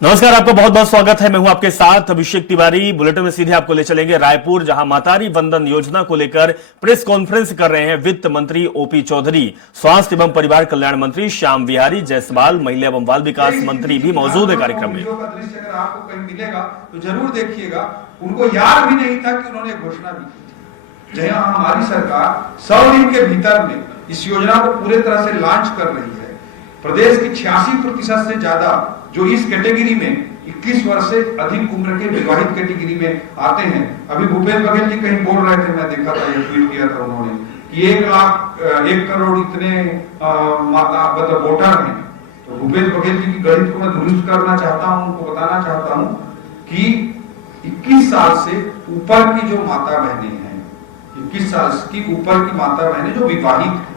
नमस्कार, आपका बहुत बहुत स्वागत है। मैं हूं आपके साथ अभिषेक तिवारी। बुलेटिन में सीधे आपको ले चलेंगे रायपुर, जहां मातारी वंदन योजना को लेकर प्रेस कॉन्फ्रेंस कर रहे हैं वित्त मंत्री ओपी चौधरी, स्वास्थ्य एवं परिवार कल्याण मंत्री श्याम विहारी जायसवाल, महिला एवं बाल विकास मंत्री भी मौजूद है कार्यक्रम में। अगर आपको कहीं मिलेगा तो जरूर देखिएगा। उनको याद भी नहीं था कि उन्होंने घोषणा भी की। जहां हमारी सरकार 100 दिन के भीतर में इस योजना को पूरे तरह से लॉन्च कर रही है। प्रदेश की 86% से ज्यादा जो इस कैटेगरी में 21 वर्ष से अधिक उम्र के विवाहित कैटेगरी में आते हैं। अभी भूपेश बघेल जी कहीं बोल रहे थे, मैं देखा था, ये ट्वीट किया था उन्होंने कि 1 करोड़ इतने मतलब वोटर हैं। तो भूपेश बघेल जी की गणित को मैं दुरुस्त करना चाहता हूं, उनको बताना चाहता हूं कि 21 साल से ऊपर की जो माता बहनें हैं, 21 साल की ऊपर की माता बहनें जो विवाहित हैं,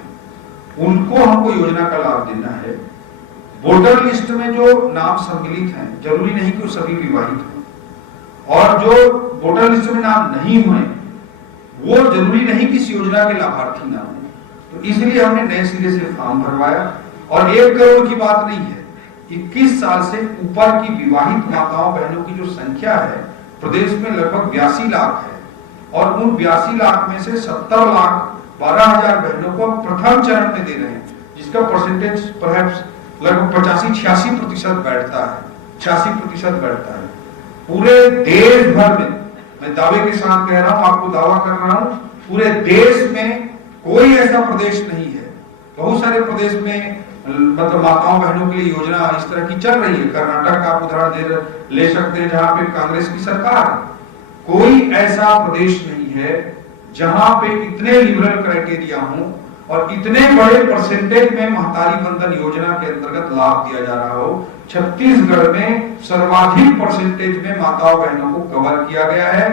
उनको हमको योजना का लाभ देना है। वोटर लिस्ट में जो नाम सम्मिलित हैं, जरूरी नहीं कि वो सभी विवाहित हों, और जो वोटर लिस्ट में नाम नहीं हुए वो जरूरी नहीं कि इस योजना के लाभार्थी ना हो। तो इसलिए हमने नए सिरे से फॉर्म भरवाया। और 1 करोड़ की बात नहीं है, 21 साल से ऊपर की विवाहित माताओं बहनों की जो संख्या है प्रदेश में लगभग 82 लाख है। और उन 82 लाख में से 70 लाख 12,000 बहनों को प्रथम चरण में दे रहे हैं, जिसका परसेंटेज परहैप्स लगभग 85-86% बैठता है, 86% बैठता है। पूरे देश भर में, मैं दावे के साथ कह रहा हूं, आपको दावा कर रहा हूं, पूरे देश में कोई ऐसा प्रदेश नहीं है। बहुत सारे प्रदेश में मतलब माताओं बहनों के लिए योजना इस तरह की चल रही है। कर्नाटक का आप उदाहरण ले सकते हैं, जहां पे कांग्रेस की सरकार है। कोई ऐसा प्रदेश नहीं है जहां पे इतने लिबरल क्राइटेरिया हों और इतने बड़े परसेंटेज में महतारी वंदन योजना के अंतर्गत लाभ दिया जा रहा हो। छत्तीसगढ़ में सर्वाधिक परसेंटेज में माताओं बहनों को कवर किया गया है,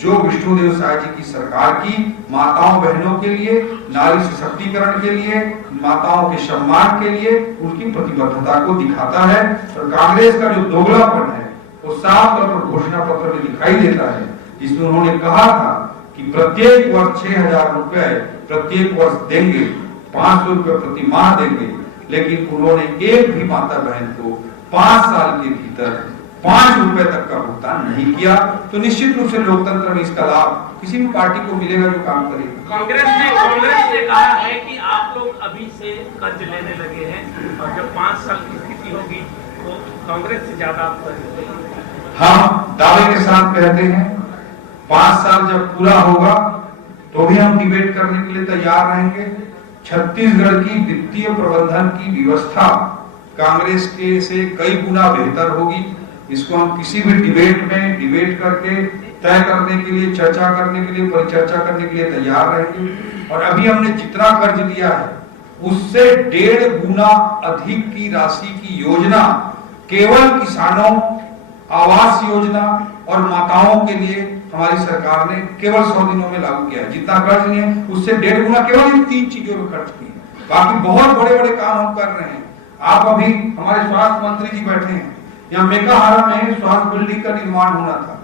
जो विष्णुदेव साय जी की सरकार की माताओं बहनों के लिए, नारी सशक्तिकरण के लिए, माताओं के सम्मान के लिए उनकी प्रतिबद्धता को दिखाता है। और कांग्रेस का जो दोगलापन है वो साफ तौर पर घोषणा पत्र में दिखाई देता है, जिसमें उन्होंने कहा था कि प्रत्येक वर्ष 6,000 रुपए प्रत्येक वर्ष देंगे, 500 रुपए प्रति माह देंगे। लेकिन उन्होंने एक भी माता बहन को 5 साल के भीतर 5 रुपए तक का भुगतान नहीं किया। तो निश्चित रूप से लोकतंत्र में इसका लाभ किसी भी पार्टी को मिलेगा जो काम करेगा। कांग्रेस ने कहा है कि आप लोग अभी से कर्ज लेने लगे हैं और जब 5 साल की स्थिति होगी तो कांग्रेस से ज्यादा आप कर्ज। हम दावे के साथ कहते हैं 5 साल जब पूरा होगा तो भी हम डिबेट करने के लिए तैयार रहेंगे। छत्तीसगढ़ की वित्तीय प्रबंधन की व्यवस्था कांग्रेस के से कई गुना बेहतर होगी। इसको हम किसी भी डिबेट में डिबेट करके तय करने के लिए, चर्चा करने के लिए, परिचर्चा करने के लिए तैयार रहेंगे। और अभी हमने जितना कर्ज लिया है उससे 1.5 गुना अधिक की राशि की योजना केवल किसानों, आवास योजना और माताओं के लिए हमारी सरकार ने केवल 100 दिनों में लागू किया है। जितना कर्ज लिए उससे 1.5 गुना केवल इन 3 चीजों में खर्च किए। बाकी बहुत बड़े बड़े काम हम कर रहे हैं। आप अभी हमारे स्वास्थ्य मंत्री जी बैठे हैं, यहाँ मेकाहारा में स्वास्थ्य बिल्डिंग का निर्माण होना था,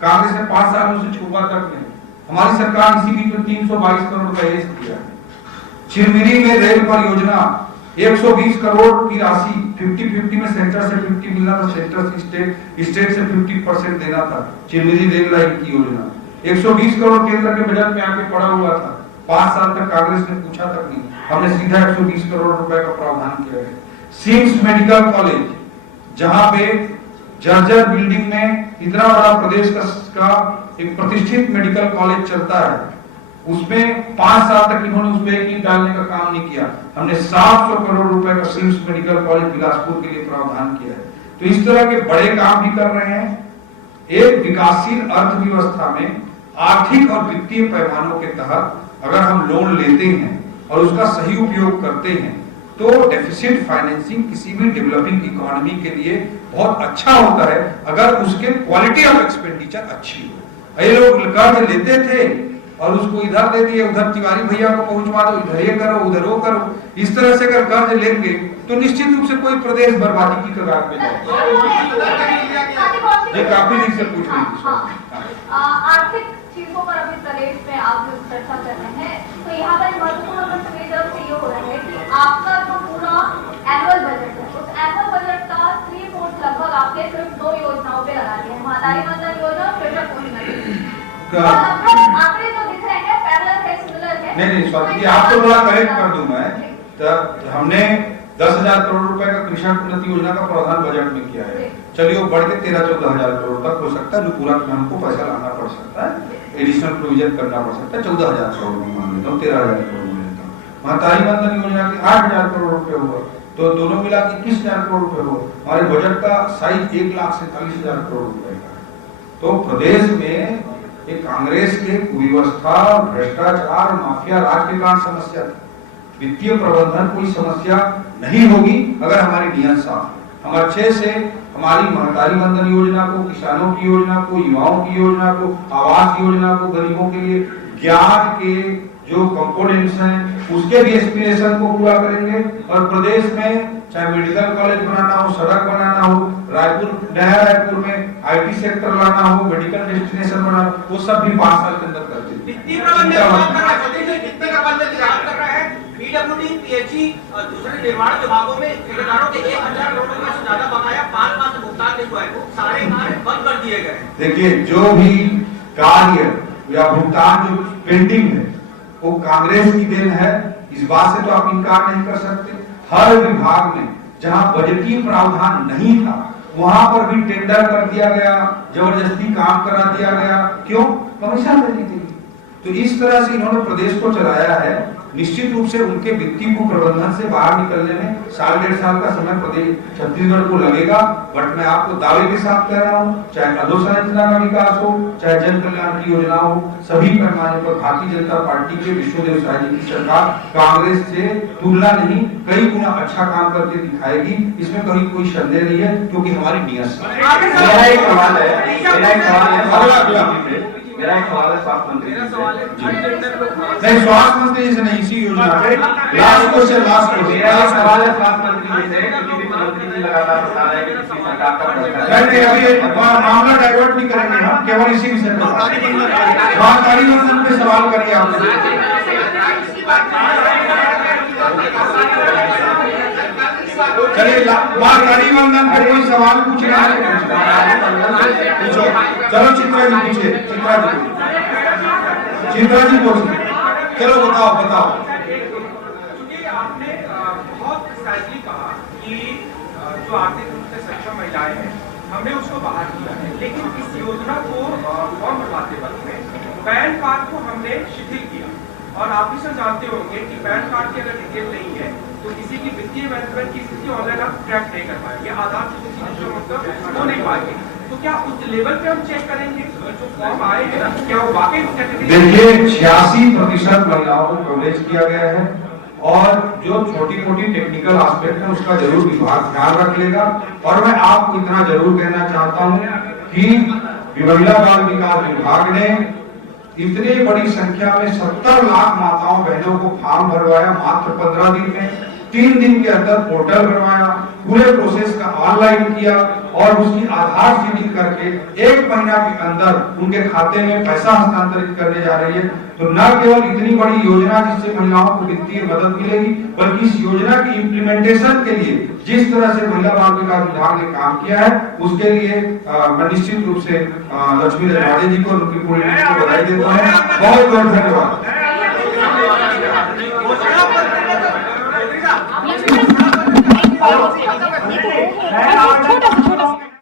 कांग्रेस ने 5 साल से छुपा तक नहीं। हमारी सरकार इसी बीच में 322 करोड़ रुपए दिया है। चिरमिरी में रेल परियोजना 120 करोड़ की राशि 50-50 में सेंटर से 50 मिलना था, सेंटर से स्टेट से 50% देना था। चिरमिरी रेल लाइन की योजना 120 करोड़ केंद्र के बजट में आके पड़ा हुआ था। 5 साल तक कांग्रेस ने पूछा तक नहीं, हमने सीधा 120 करोड़ रुपए का प्रावधान किया है। सिम्स मेडिकल कॉलेज, जहां पे जर्जर बिल्डिंग में इतना बड़ा प्रदेश का एक प्रतिष्ठित मेडिकल कॉलेज चलता है, उसमें 5 साल तक इन्होंने उसमें एक ईंट डालने का काम नहीं किया। हमने 700 करोड़ रुपए का सिम्स मेडिकल कॉलेज बिलासपुर के लिए प्रावधान किया है। तो इस तरह के बड़े काम भी कर रहे हैं। एक विकासशील अर्थव्यवस्था में आर्थिक और वित्तीय पैमानों के तहत अगर हम लोन लेते हैं और उसका सही उपयोग करते हैं तो डेफिसिट फाइनेंसिंग किसी भी डेवलपिंग इकोनॉमी के लिए बहुत अच्छा होता है, अगर उसके क्वालिटी ऑफ एक्सपेंडिचर अच्छी हो। ये लोग कर्ज लेते थे और उसको इधर दे दिए, उधर तिवारी भैया को पहुंचवा दो, इधर ये करो, उधर वो करो। इस तरह से अगर कर्ज लेंगे तो निश्चित रूप से कोई प्रदेश बर्बादी की कगार पे जाएगा। ये काफी दिन से पूछ रही थी। आर्थिक चीजों पर अभी प्रदेश में आप जो चर्चा कर रहे हैं, तो यहाँ पर महत्वपूर्ण मेरी तरफ से ये हो रहा है कि आपका जो पूरा एनुअल बजट है, उस एनुअल बजट का 3/4 लगभग आपके सिर्फ दो योजनाओं पे लगा दिया है, महतारी वंदन योजना और कृषक पोषण योजना। का- और लगभग आंकड़े जो दिख रहे हैं पैरेलल है, सिमिलर है। नहीं स्वाति जी, आपको थोड़ा करेक्ट कर दूं मैं। तो हमने 10,000 करोड़ रुपए का कृषक उन्नति योजना का प्रावधान बजट में किया है। चलिए वो बढ़ के 13-14,000 करोड़ तक हो सकता है, जो पूरा हमको पैसा लाना पड़ सकता है, एडिशनल प्रोविजन करना पड़ सकता है। 14,000 करोड़ में मान लेता हूँ, 13,000 करोड़ में लेता हूँ। महतारी वंदन योजना के 8,000 करोड़ रुपए हुआ, तो दोनों मिला के 21,000 करोड़ रुपए हुआ। हमारे बजट का साइज 1,47,000 करोड़ रुपए का है। तो प्रदेश में एक कांग्रेस के कुव्यवस्था, भ्रष्टाचार, माफिया राज के कारण समस्या थी। वित्तीय प्रबंधन कोई समस्या नहीं होगी अगर हमारी नियत साफ है। हम अच्छे से हमारी महतारी वंदन योजना को, किसानों की योजना को, युवाओं की योजना को, आवास योजना को, गरीबों के लिए ज्ञान के जो कंपोनेंट्स हैं उसके भी एस्पिरेशन को पूरा करेंगे। और प्रदेश में चाहे मेडिकल कॉलेज बनाना हो, सड़क बनाना हो, रायपुर, नया रायपुर में आईटी सेक्टर लाना हो, मेडिकल डेस्टिनेशन बनाना हो, वो सब भी 5 साल के अंदर कर देंगे। वित्तीय प्रबंधन विभाग कर रहा है, वित्तीय प्रबंधन विभाग कर रहा है, पीडब्ल्यूडी, पीएचई और दूसरे निर्माण विभागों में ठेकेदारों के 1,000 करोड़ रुपए से ज्यादा बकाया 5 माह से भुगतान नहीं हुआ है, सारे कार्य बंद कर दिए गए। देखिए, जो भी कार्य या भुगतान जो पेंडिंग है वो कांग्रेस की देन है, इस बात से तो आप इनकार नहीं कर सकते। हर विभाग में जहां बजटीय प्रावधान नहीं था वहां पर भी टेंडर कर दिया गया, जबरदस्ती काम करा दिया गया। क्यों? कमीशन देने के लिए। तो इस तरह से इन्होंने प्रदेश को चलाया है। निश्चित रूप से उनके वित्तीय कुप्रबंधन से बाहर निकलने में 1.5 साल का समय प्रदेश छत्तीसगढ़ को लगेगा। बट मैं आपको दावे के साथ कह रहा हूँ, चाहे अधोसंरचना का विकास हो, चाहे जन कल्याण की योजना हो, सभी पैमाने पर भारतीय जनता पार्टी के विष्णुदेव साय जी की सरकार कांग्रेस से तुलना नहीं, कई गुना अच्छा काम करके दिखाएगी। इसमें कहीं कोई संदेह नहीं है, क्योंकि हमारी नियत है। मेरा एक सवाल है स्वास्थ्य मंत्री। नहीं, स्वास्थ्य मंत्री से नहीं, इसी योजना पे लास्ट क्वेश्चन मेरा सवाल है स्वास्थ्य मंत्री से, क्योंकि वित्त मंत्री जी लगातार बता रहे हैं कि किसी सरकार का पैसा नहीं, अभी मामला डाइवर्ट नहीं करेंगे हम, केवल इसी विषय पर महतारी वंदन पे सवाल करिए आप। चलिए, महतारी वंदन पे कोई सवाल पूछना है पूछो। चलो चित्रा जी पूछिए, चित्रा जी पूछिए। चलो बताओ। क्योंकि आपने बहुत साइजली कहा कि जो आर्थिक रूप से सक्षम महिलाएं हैं हमने उसको बाहर किया है, लेकिन इस योजना को फॉर्म भरवाते वक्त में पैन कार्ड को हमने शिथिल किया। और आप भी सब जानते होंगे कि पैन कार्ड की अगर डिटेल नहीं है तो किसी की वित्तीय मैनेजमेंट की स्थिति ऑनलाइन आप ट्रैक नहीं कर पाएंगे, आधार से किसी जो मतलब हो नहीं पाएंगे। तो क्या उस लेवल पे हम चेक करेंगे जो फॉर्म आए हैं क्या वो वाकई कैटेगरी? देखिए, 86% महिलाओं को कवरेज किया गया है और जो छोटी मोटी टेक्निकल एस्पेक्ट है उसका जरूर विभाग ध्यान रख लेगा। और मैं आपको इतना जरूर कहना चाहता हूँ कि महिला बाल विकास विभाग ने इतनी बड़ी संख्या में 70 लाख माताओं बहनों को फॉर्म भरवाया मात्र 15 दिन में। 3 दिन के अंदर पोर्टल बनवाया, पूरे प्रोसेस का ऑनलाइन किया और उसकी आधार सीडिंग करके 1 महीना के अंदर उनके खाते में पैसा हस्तांतरित करने जा रही है। तो न केवल इतनी बड़ी योजना जिससे महिलाओं को वित्तीय मदद मिलेगी, बल्कि इस योजना की इम्प्लीमेंटेशन के लिए जिस तरह से महिला बाल विकास विभाग ने काम किया है उसके लिए मैं निश्चित रूप से लक्ष्मी रजवाड़े जी को और उनकी पूरी टीम को बधाई देता हूँ। बहुत बहुत धन्यवाद। छोटा सा